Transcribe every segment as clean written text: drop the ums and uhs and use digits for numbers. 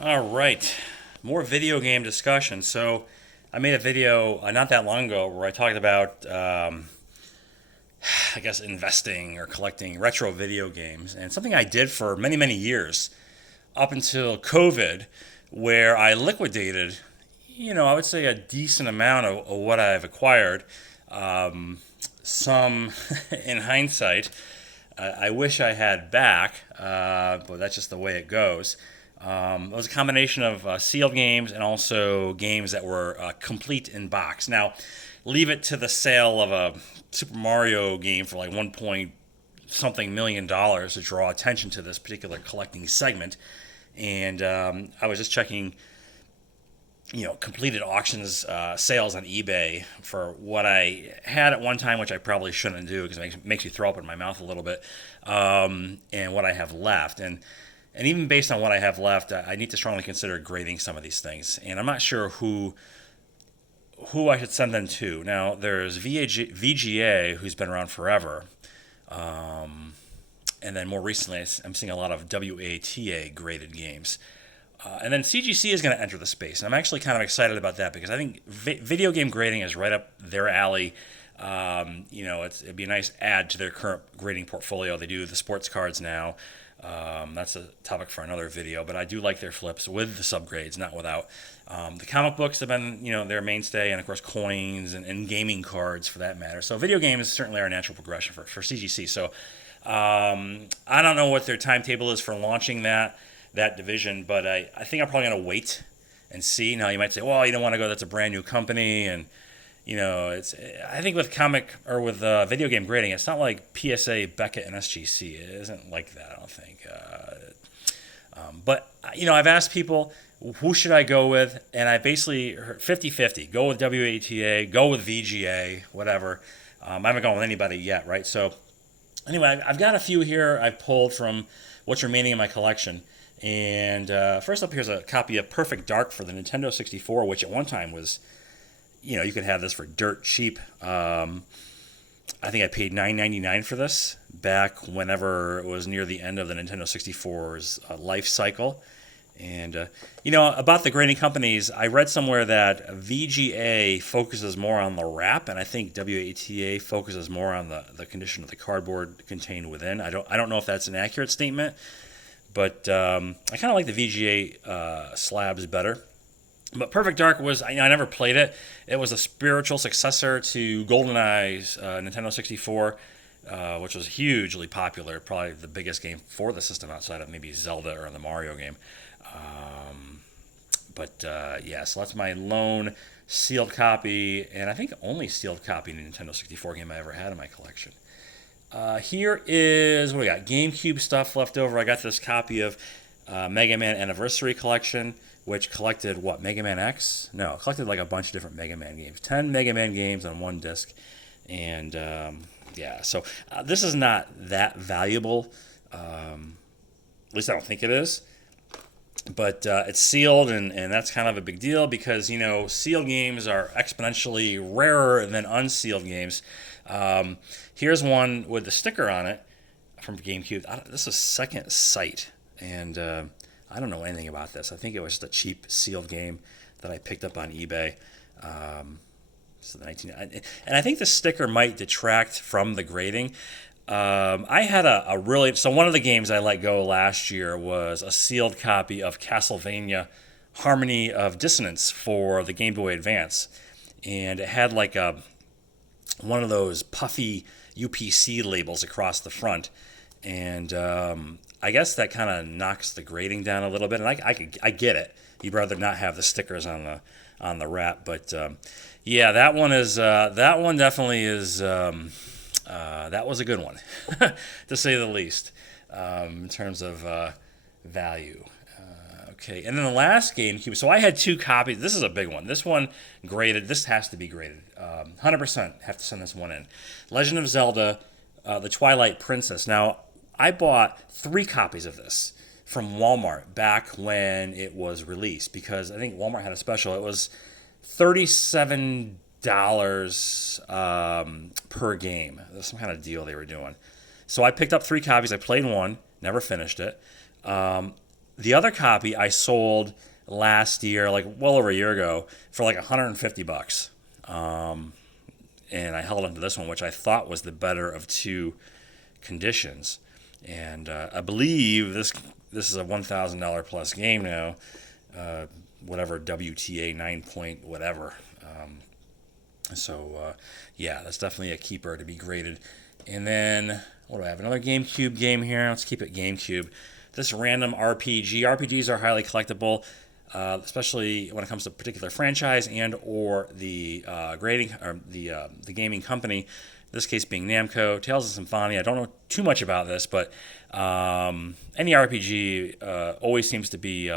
All right, more video game discussion. So, I made a video not that long ago where I talked about, I guess, investing or collecting retro video games, and something I did for many, many years up until COVID, where I liquidated, I would say a decent amount of what I've acquired. Some, in hindsight, I wish I had back, but that's just the way it goes. It was a combination of sealed games and also games that were complete in box. Now, leave it to the sale of a Super Mario game for like 1 point something million dollars to draw attention to this particular collecting segment. And I was just checking, completed auctions sales on eBay for what I had at one time, which I probably shouldn't do because it makes you throw up in my mouth a little bit, and what I have left. And even based on what I have left, I need to strongly consider grading some of these things. And I'm not sure who I should send them to. Now, there's VGA, who's been around forever. And then more recently, I'm seeing a lot of WATA graded games. And then CGC is going to enter the space. And I'm actually kind of excited about that because I think video game grading is right up their alley. It'd be a nice add to their current grading portfolio. They do the sports cards now. That's a topic for another video, but I do like their flips with the subgrades, not without. The comic books have been, their mainstay, and of course coins and gaming cards for that matter. So video games certainly are a natural progression for CGC. So I don't know what their timetable is for launching that division, but I think I'm probably going to wait and see. Now you might say, well, you don't want to go. That's a brand new company, and it's. I think with comic or with video game grading, it's not like PSA, Beckett, and SGC. It isn't like that. I don't think. But I've asked people who should I go with, and I basically 50-50. Go with WATA, go with VGA, whatever. I haven't gone with anybody yet, right? So anyway, I've got a few here I've pulled from what's remaining in my collection. And first up, here's a copy of Perfect Dark for the Nintendo 64, which at one time was, you could have this for dirt cheap. I think I paid $9.99 for this back whenever it was near the end of the Nintendo 64's life cycle. And, about the grading companies, I read somewhere that VGA focuses more on the wrap, and I think WATA focuses more on the condition of the cardboard contained within. I don't know if that's an accurate statement, but I kind of like the VGA slabs better. But Perfect Dark was, I never played it. It was a spiritual successor to GoldenEye's Nintendo 64, which was hugely popular, probably the biggest game for the system outside of maybe Zelda or the Mario game. So that's my lone sealed copy, and I think only sealed copy of the Nintendo 64 game I ever had in my collection. Here is what we got. GameCube stuff left over. I got this copy of Mega Man Anniversary Collection, which collected what? Mega Man X? No, it collected like a bunch of different Mega Man games. 10 Mega Man games on one disc. And so this is not that valuable. At least I don't think it is. But it's sealed, and that's kind of a big deal because, sealed games are exponentially rarer than unsealed games. Here's one with the sticker on it from GameCube. This is Second Sight, and I don't know anything about this. I think it was just a cheap sealed game that I picked up on eBay. And I think the sticker might detract from the grading. I had so one of the games I let go last year was a sealed copy of Castlevania Harmony of Dissonance for the Game Boy Advance, and it had like one of those puffy UPC labels across the front, and I guess that kind of knocks the grading down a little bit, and I get it. You'd rather not have the stickers on the wrap, but that one definitely is. That was a good one, to say the least, in terms of value. Okay, and then the last GameCube. So I had two copies. This is a big one. This one graded. This has to be graded. 100% have to send this one in. Legend of Zelda, The Twilight Princess. Now, I bought 3 copies of this from Walmart back when it was released because I think Walmart had a special. It was $37 per game. There's some kind of deal they were doing. So I picked up 3 copies. I played one, never finished it. the other copy I sold last year, like well over a year ago, for like $150. And I held on to this one, which I thought was the better of two conditions. And I believe this is a $1,000 plus game now, whatever WTA 9 point whatever. Yeah, that's definitely a keeper to be graded. And then what do I have? Another GameCube game here. Let's keep it GameCube. This random RPG. RPGs are highly collectible, especially when it comes to a particular franchise and or the grading or the gaming company. In this case being Namco. Tales of Symphonia. I don't know too much about this, but any RPG always seems to be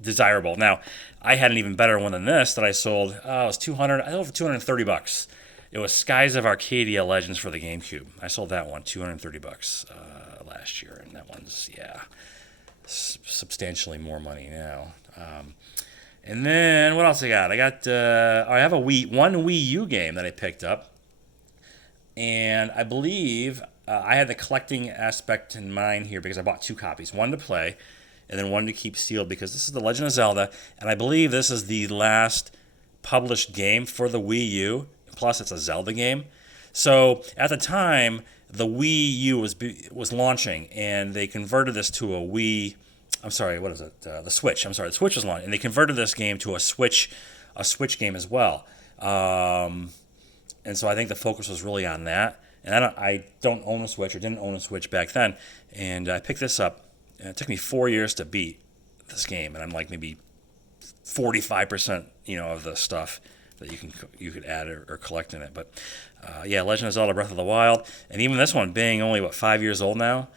desirable. Now, I had an even better one than this that I sold. It was over $230. It was Skies of Arcadia Legends for the GameCube. I sold that one $230 last year, and that one's substantially more money now. And then what else I got? I have one Wii U game that I picked up, and I believe I had the collecting aspect in mind here because I bought two copies, one to play, and then one to keep sealed because this is The Legend of Zelda, and I believe this is the last published game for the Wii U. Plus, it's a Zelda game. So at the time, the Wii U was launching, and they converted this to a Wii. I'm sorry, what is it? The Switch. I'm sorry, the Switch was launching, and they converted this game to a Switch game as well. And so I think the focus was really on that. And I don't own a Switch or didn't own a Switch back then, and I picked this up. And it took me 4 years to beat this game, and I'm like maybe 45%, of the stuff that you could add or collect in it. But Legend of Zelda: Breath of the Wild, and even this one being only 5 years old now,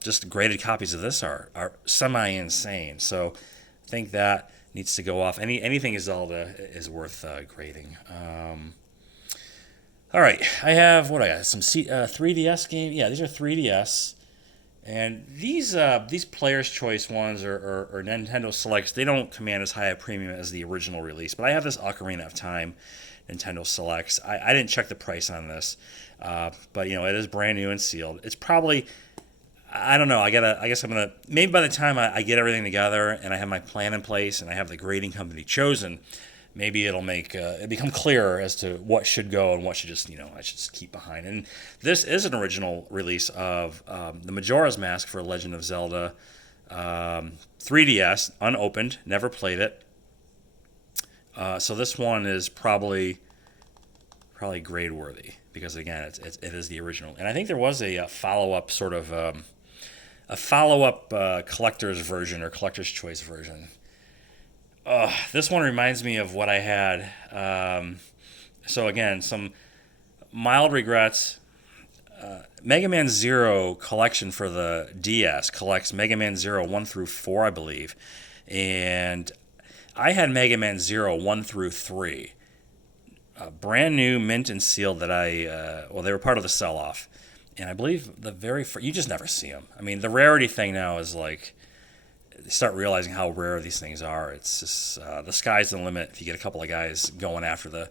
just graded copies of this are semi insane. So I think that needs to go off. Anything Zelda is worth grading. All right, I got some 3DS game. Yeah, these are 3DS. And these Player's Choice ones or Nintendo Selects, they don't command as high a premium as the original release. But I have this Ocarina of Time Nintendo Selects. I didn't check the price on this, but it is brand new and sealed. It's probably, I don't know. I guess I'm gonna, maybe by the time I get everything together and I have my plan in place and I have the grading company chosen, maybe it'll make it become clearer as to what should go and what should just I should just keep behind. And this is an original release of the Majora's Mask for Legend of Zelda 3DS, unopened, never played it. So this one is probably grade worthy because again it is the original. And I think there was a follow-up sort of a follow-up collector's version or collector's choice version. This one reminds me of what I had. So again, some mild regrets. Mega Man Zero collection for the DS collects Mega Man Zero 1 through 4, I believe. And I had Mega Man Zero 1 through 3. Brand new, mint and sealed that they were part of the sell-off. And I believe you just never see them. I mean, the rarity thing now is like, start realizing how rare these things are. It's just the sky's the limit if you get a couple of guys going after that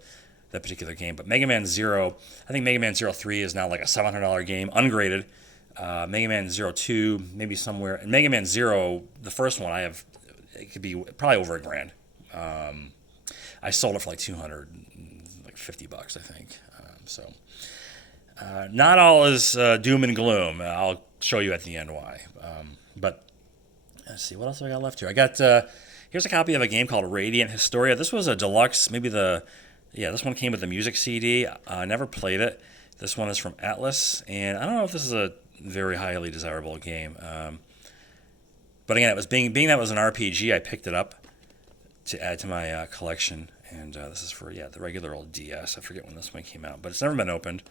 particular game. But Mega Man Zero, I think Mega Man Zero 3 is now like a $700 game, ungraded. Mega Man Zero 2, maybe somewhere. And Mega Man Zero, the first one, it could be probably over $1,000. I sold it for like $250, I think. Not all is doom and gloom. I'll show you at the end why. But let's see, what else have I got left here? I got, here's a copy of a game called Radiant Historia. This was a deluxe, this one came with the music CD. I never played it. This one is from Atlas, and I don't know if this is a very highly desirable game. But again, it was being that it was an RPG, I picked it up to add to my collection. And this is for, the regular old DS. I forget when this one came out, but it's never been opened.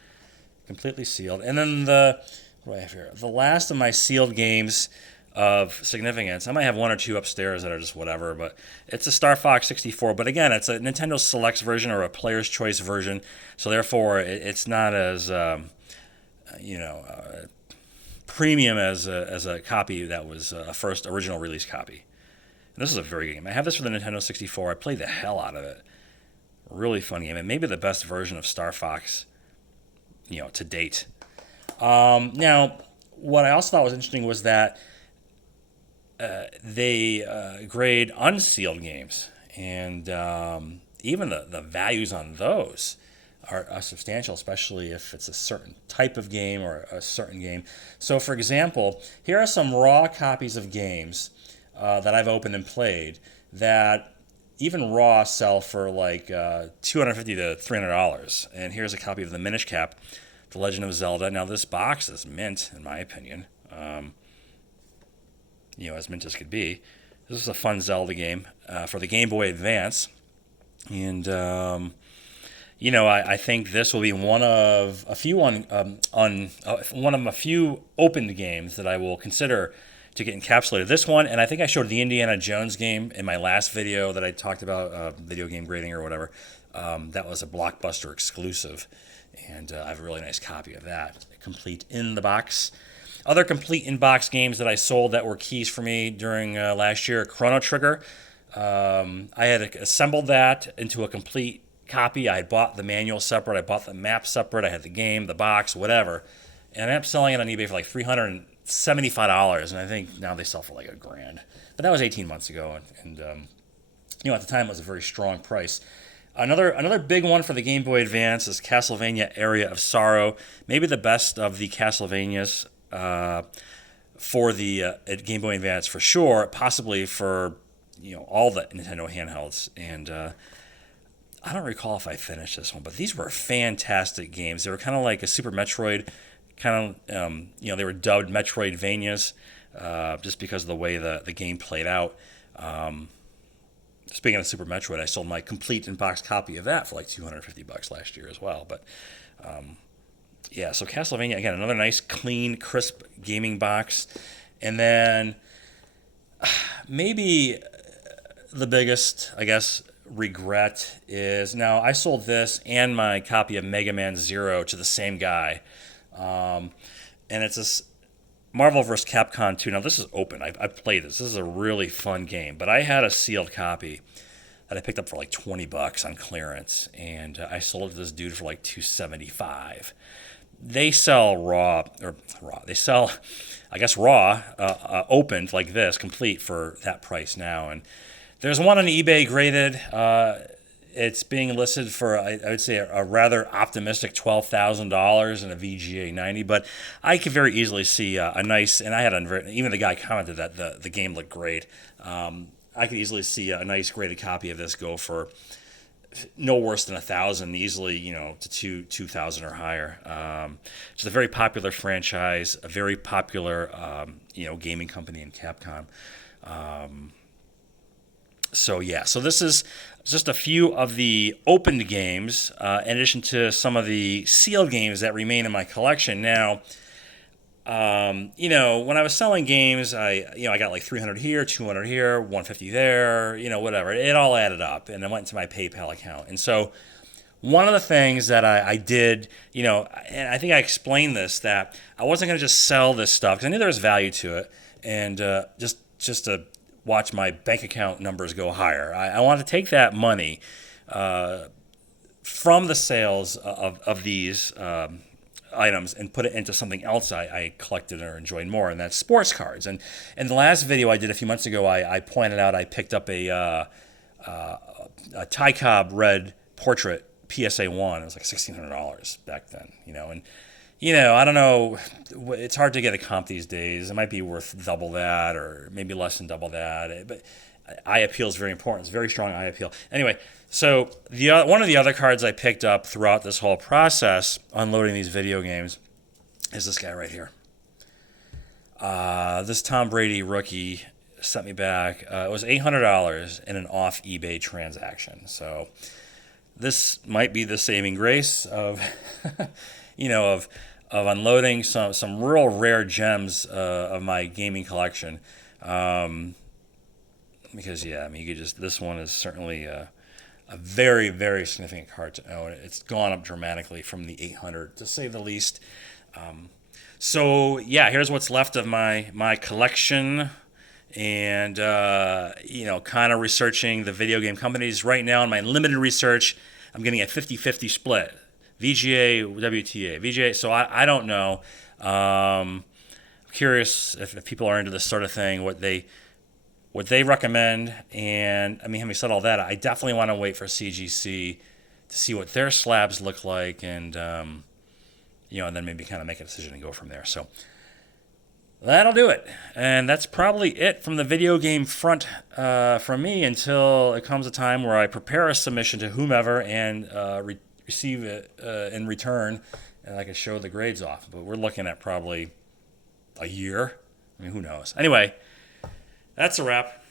Completely sealed. And then what do I have here? The last of my sealed games of significance. I might have one or two upstairs that are just whatever, but it's a Star Fox 64. But again, it's a Nintendo Selects version or a Player's Choice version, so therefore it's not as premium as a copy that was a first original release copy. And this is a very good game. I have this for the Nintendo 64. I played the hell out of it. Really fun game, and maybe the best version of Star Fox, to date. Now, what I also thought was interesting was that they grade unsealed games, and even the values on those are substantial, especially if it's a certain type of game or a certain game. So, for example, here are some raw copies of games that I've opened and played that even raw sell for like $250 to $300. And here's a copy of the Minish Cap, The Legend of Zelda. Now, this box is mint, in my opinion. As mint as could be. This is a fun Zelda game for the Game Boy Advance. And I think this will be one of a few a few opened games that I will consider to get encapsulated. This one, and I think I showed the Indiana Jones game in my last video that I talked about, video game grading or whatever. That was a Blockbuster exclusive, and I have a really nice copy of that, complete in the box. Other complete in-box games that I sold that were keys for me during last year, Chrono Trigger. I had assembled that into a complete copy. I had bought the manual separate, I bought the map separate, I had the game, the box, whatever. And I ended up selling it on eBay for like $375, and I think now they sell for like $1,000. But that was 18 months ago, and at the time it was a very strong price. Another big one for the Game Boy Advance is Castlevania Area of Sorrow. Maybe the best of the Castlevanias for the Game Boy Advance for sure, possibly for all the Nintendo handhelds. And I don't recall if I finished this one, but these were fantastic games. They were kind of like a Super Metroid, they were dubbed Metroidvanias just because of the way the game played out. Speaking of Super Metroid, I sold my complete in-box copy of that for like $250 last year as well. But so Castlevania, again, another nice, clean, crisp gaming box. And then maybe the biggest, I guess, regret is now I sold this and my copy of Mega Man Zero to the same guy. And it's this Marvel vs. Capcom 2. Now, this is open. I played this. This is a really fun game. But I had a sealed copy that I picked up for like $20 on clearance. And I sold it to this dude for like $275. They sell they sell, I guess, raw, opened like this, complete for that price now. And there's one on eBay graded. It's being listed for, I would say, a rather optimistic $12,000 in a VGA 90. But I could very easily see a nice, and I had even the guy commented that the game looked great. I could easily see a nice graded copy of this go for no worse than $1,000, easily, to $2,000 or higher. It's a very popular franchise, a very popular, gaming company in Capcom. So this is just a few of the opened games, in addition to some of the sealed games that remain in my collection. Now, when I was selling games, I got like 300 here, 200 here, 150 there, whatever. It all added up, and it went into my PayPal account. And so one of the things that I did, and I think I explained this, that I wasn't going to just sell this stuff because I knew there was value to it, and just to watch my bank account numbers go higher. I wanted to take that money from the sales of these items and put it into something else I collected or enjoyed more, and that's sports cards. And in the last video I did a few months ago, I pointed out I picked up a Ty Cobb Red Portrait PSA 1. It was like $1,600 back then, and I don't know. It's hard to get a comp these days. It might be worth double that or maybe less than double that. But eye appeal is very important. It's very strong eye appeal. Anyway, so one of the other cards I picked up throughout this whole process, unloading these video games, is this guy right here. This Tom Brady rookie sent me back. It was $800 in an off eBay transaction. So this might be the saving grace of, of unloading some real rare gems of my gaming collection. Because you could this one is certainly a very, very significant card to own. It's gone up dramatically from the 800, to say the least. Here's what's left of my collection, and kind of researching the video game companies right now. In my limited research, I'm getting a 50-50 split. VGA, WTA, VGA. So I don't know. I'm curious if people are into this sort of thing, what they what they recommend. And I mean, having said all that, I definitely want to wait for CGC to see what their slabs look like, and and then maybe kind of make a decision and go from there. So that'll do it. And that's probably it from the video game front from me until it comes a time where I prepare a submission to whomever and receive it in return, and I can show the grades off. But we're looking at probably a year. I mean, who knows? Anyway, that's a wrap.